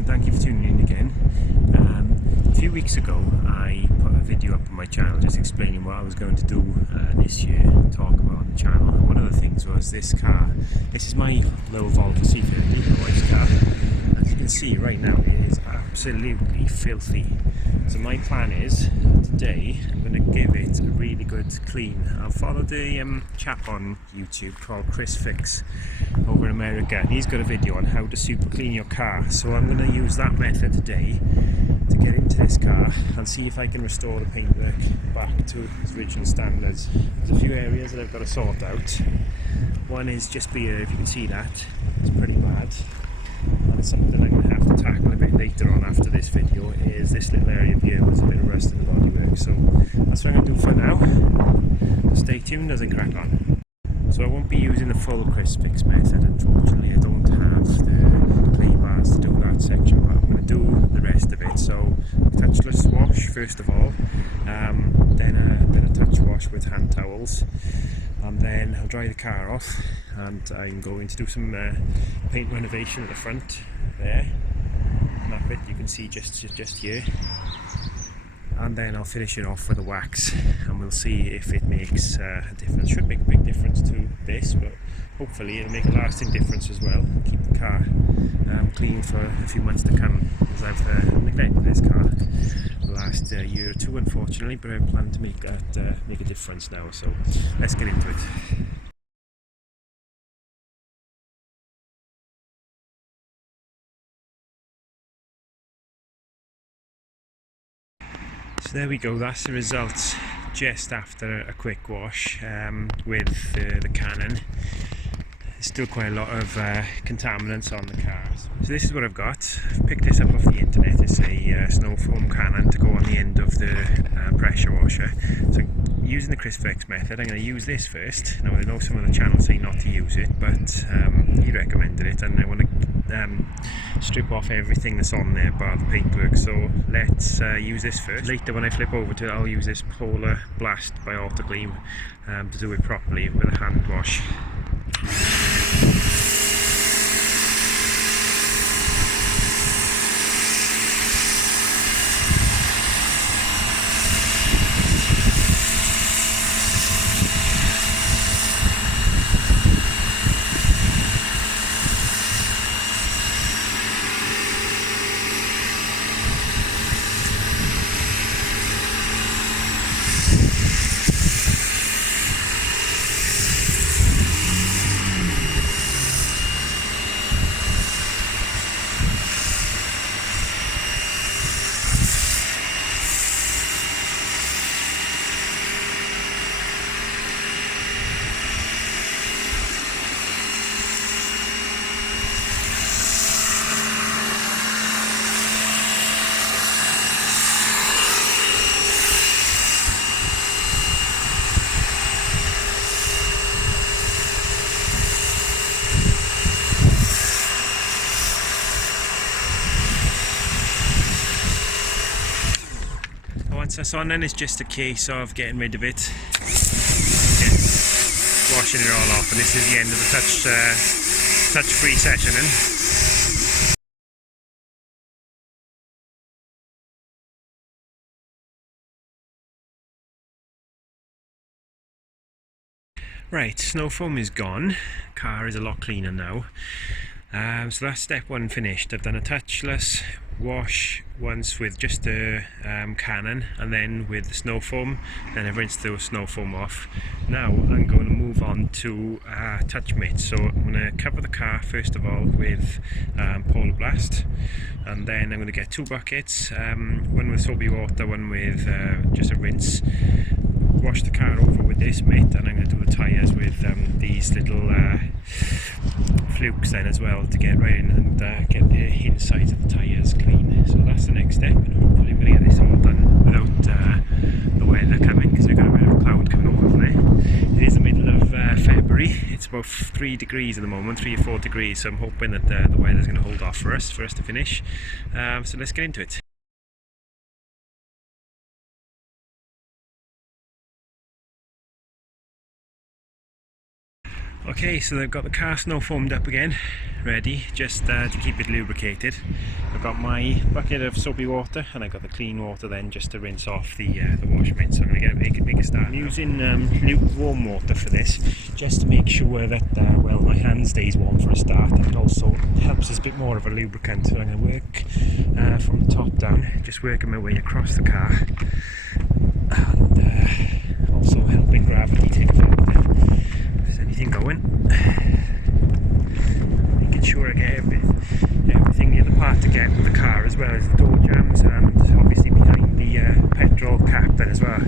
and thank you for tuning in again. A few weeks ago I put a video up on my channel just explaining what I was going to do this year, talk about on the channel. And one of the things was this car. This is my little Volvo C30, my wife's car. As you can see right now, it is absolutely filthy. So my plan is, today I'm going to give it a really good clean. I've followed a chap on YouTube called Chrisfix over in America, and he's got a video on how to super clean your car. So I'm going to use that method today to get into this car and see if I can restore the paintwork back to its original standards. There's a few areas that I've got to sort out. One is just below, if you can see that, it's pretty bad. And it's something I'm going to have to tackle a bit later on after this video, is this little area here with a bit of rust in the bodywork. So that's what I'm going to do for now. Stay tuned as I crack on. So I won't be using the full Chrisfix method, unfortunately. I don't have the clay bars to do that section, but I'm going to do the rest of it. So touchless wash first of all, then a bit of touch wash with hand towels, and then I'll dry the car off, and I'm going to do some paint renovation at the front there, and that bit you can see just here, and then I'll finish it off with a wax, and we'll see if it makes a difference. Should make a big difference to this, but hopefully it'll make a lasting difference as well. Keep the car clean for a few months to come, as I've neglected this car the last year or two, unfortunately, but I plan to make a difference now. So let's get into it. So there we go, that's the results just after a quick wash with the Canon. There's still quite a lot of contaminants on the car. So this is what I've got. I've picked this up off the internet. It's a snow foam Canon to go on the end of the pressure washer. So using the Chrisfix method, I'm going to use this first. Now I know some of the channels say not to use it, but he recommended it, and I want to strip off everything that's on there bar the paintwork. So let's use this first. Later when I flip over to it, I'll use this Polar Blast by Autoclean to do it properly with a hand wash. Once that's on, then it's just a case of getting rid of it, washing it all off, and this is the end of the touch-free session. Right, snow foam is gone, car is a lot cleaner now. So that's step one finished. I've done a touchless wash once with just the Canon, and then with the snow foam, then I've rinsed the snow foam off. Now I'm going to move on to touch mitt. So I'm going to cover the car first of all with Polar Blast, and then I'm going to get two buckets, one with soapy water, one with just a rinse. Wash the car over with this mitt, and I'm going to do the tyres with these little flukes then as well, to get right in and get the insides of the tyres clean. So that's the next step, and hopefully we're going to get this all done without the weather coming, because we've got a bit of a cloud coming over there. It is the middle of February. It's about 3 degrees at the moment, 3 or 4 degrees, so I'm hoping that the weather's going to hold off for us to finish. So let's get into it. Okay, so they've got the car snow foamed up again, ready, just to keep it lubricated. I've got my bucket of soapy water and I've got the clean water then just to rinse off the wash mitt. So I'm going to make a start. I'm using lukewarm water for this, just to make sure that well, my hand stays warm for a start, and it also helps as a bit more of a lubricant. So I'm going to work from the top down, just working my way across the car, and also helping gravity take effect if there's anything going. Making sure I get everything. The other part to get with the car as well is the door jambs, and obviously behind the petrol cap then as well.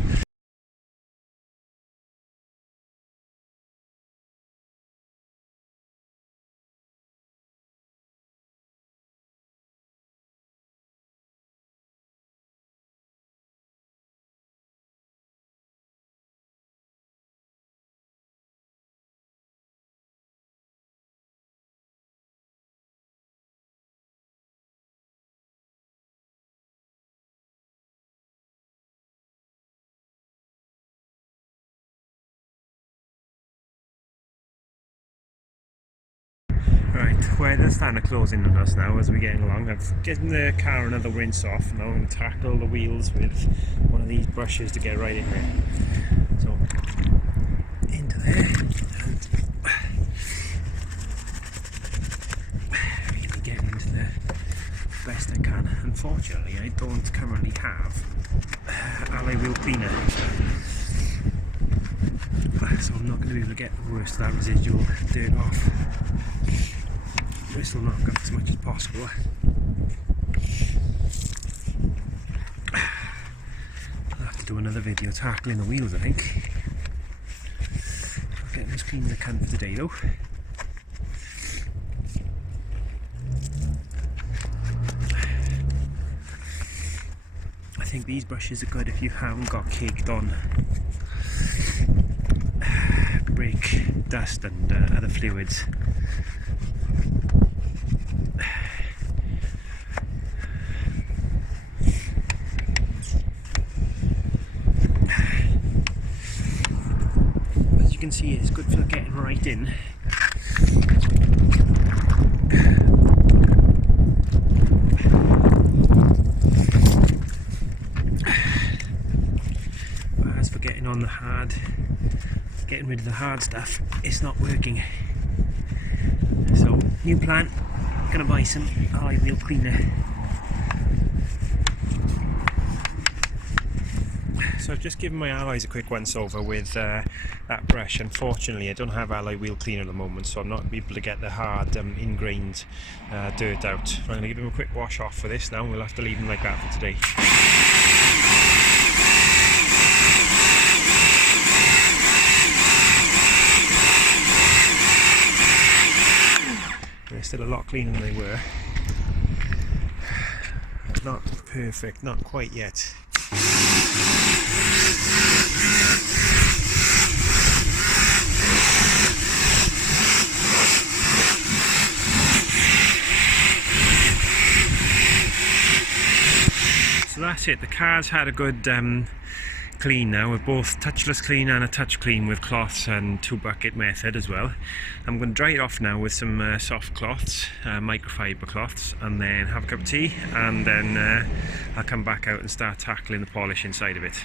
Right, weather's starting to close in on us now as we're getting along. I've given the car another rinse off. Now I'm going to tackle the wheels with one of these brushes to get right in there. So, into there, and really get into the best I can. Unfortunately, I don't currently have alloy wheel cleaner, so I'm not going to be able to get the worst of that residual dirt off. This will knock off as much as possible. I'll have to do another video tackling the wheels, I think. I'll get them as clean as I can for today though. I think these brushes are good if you haven't got caked on brake dust and other fluids. As you can see, it's good for getting right in. But as for getting on the hard, getting rid of the hard stuff, it's not working. So, new plan, gonna buy some alloy wheel cleaner. So I've just given my alloys a quick once over with that brush. Unfortunately, I don't have alloy wheel cleaner at the moment, so I'm not able to get the hard ingrained dirt out. So I'm going to give them a quick wash off for this now, and we'll have to leave them like that for today. They're still a lot cleaner than they were. Not perfect, not quite yet. So that's it, the car's had a good clean now, with both touchless clean and a touch clean with cloths and 2-bucket method as well. I'm going to dry it off now with some soft cloths, microfiber cloths, and then have a cup of tea, and then I'll come back out and start tackling the polish inside of it.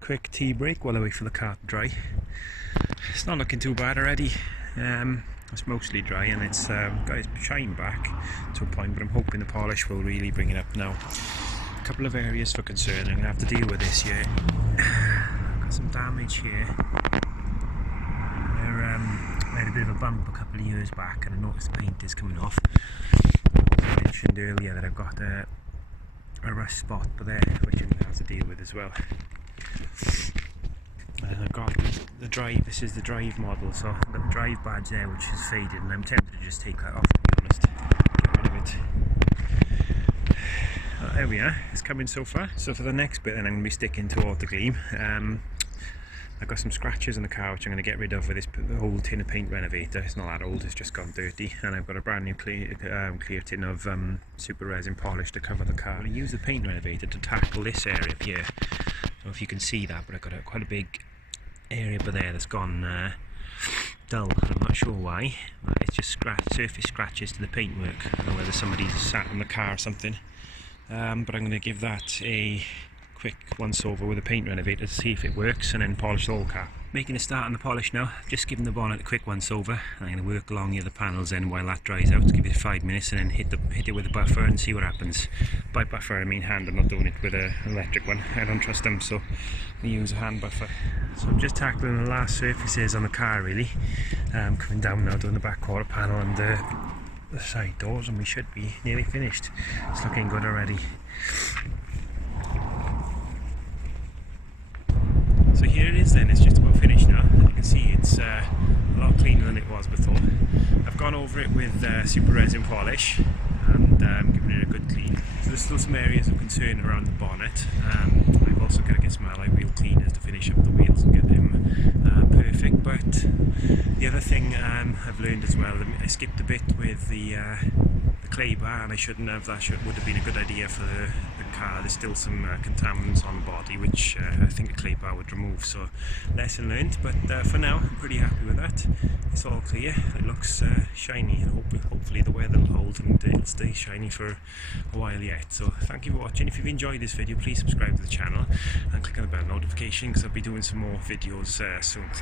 Quick tea break while I wait for the car to dry. It's not looking too bad already. It's mostly dry, and it's got its shine back to a point, but I'm hoping the polish will really bring it up now. A couple of areas for concern I'm going to have to deal with this here. I've got some damage here where I had a bit of a bump a couple of years back, and I noticed the paint is coming off. I mentioned earlier that I've got a rust spot there, which I'm going to have to deal with as well. And I've got the drive, this is the drive model, so I've got the drive badge there which is faded, and I'm tempted to just take that off, to be honest. Get rid of it. There we are, it's coming so far. So for the next bit then I'm going to be sticking to Autogleam. I've got some scratches on the car which I'm going to get rid of with this old tin of paint renovator. It's not that old, it's just gone dirty. And I've got a brand new clear tin of super resin polish to cover the car. I'm going to use the paint renovator to tackle this area up here. I don't know if you can see that, but I've got quite a big area up there that's gone dull. I'm not sure why. It's just surface scratches to the paintwork. I don't know whether somebody's sat in the car or something. But I'm going to give that a quick once over with a paint renovator to see if it works, and then polish the whole car. Making a start on the polish now, just giving the bonnet a quick once over. I'm going to work along the other panels then while that dries out, give it 5 minutes and then hit it with a buffer and see what happens. By buffer I mean hand, I'm not doing it with an electric one, I don't trust them, so we use a hand buffer. So I'm just tackling the last surfaces on the car really. Coming down now, doing the back quarter panel and the side doors, and we should be nearly finished. It's looking good already. So here it is then, it's just about finished now. You can see it's a lot cleaner than it was before. I've gone over it with super resin polish and given it a good clean. So there's still some areas of concern around the bonnet. I've also got to get some alloy wheel cleaners to finish up the wheels and get them perfect. But the other thing I've learned as well, I skipped a bit with the clay bar, and I shouldn't have. That would have been a good idea for the car. There's still some contaminants on the body which I think a clay bar would remove, so lesson learned. But for now I'm pretty happy with that. It's all clear, it looks shiny, and hopefully the weather will hold and it'll stay shiny for a while yet. So thank you for watching. If you've enjoyed this video, please subscribe to the channel and click on the bell notification, because I'll be doing some more videos soon.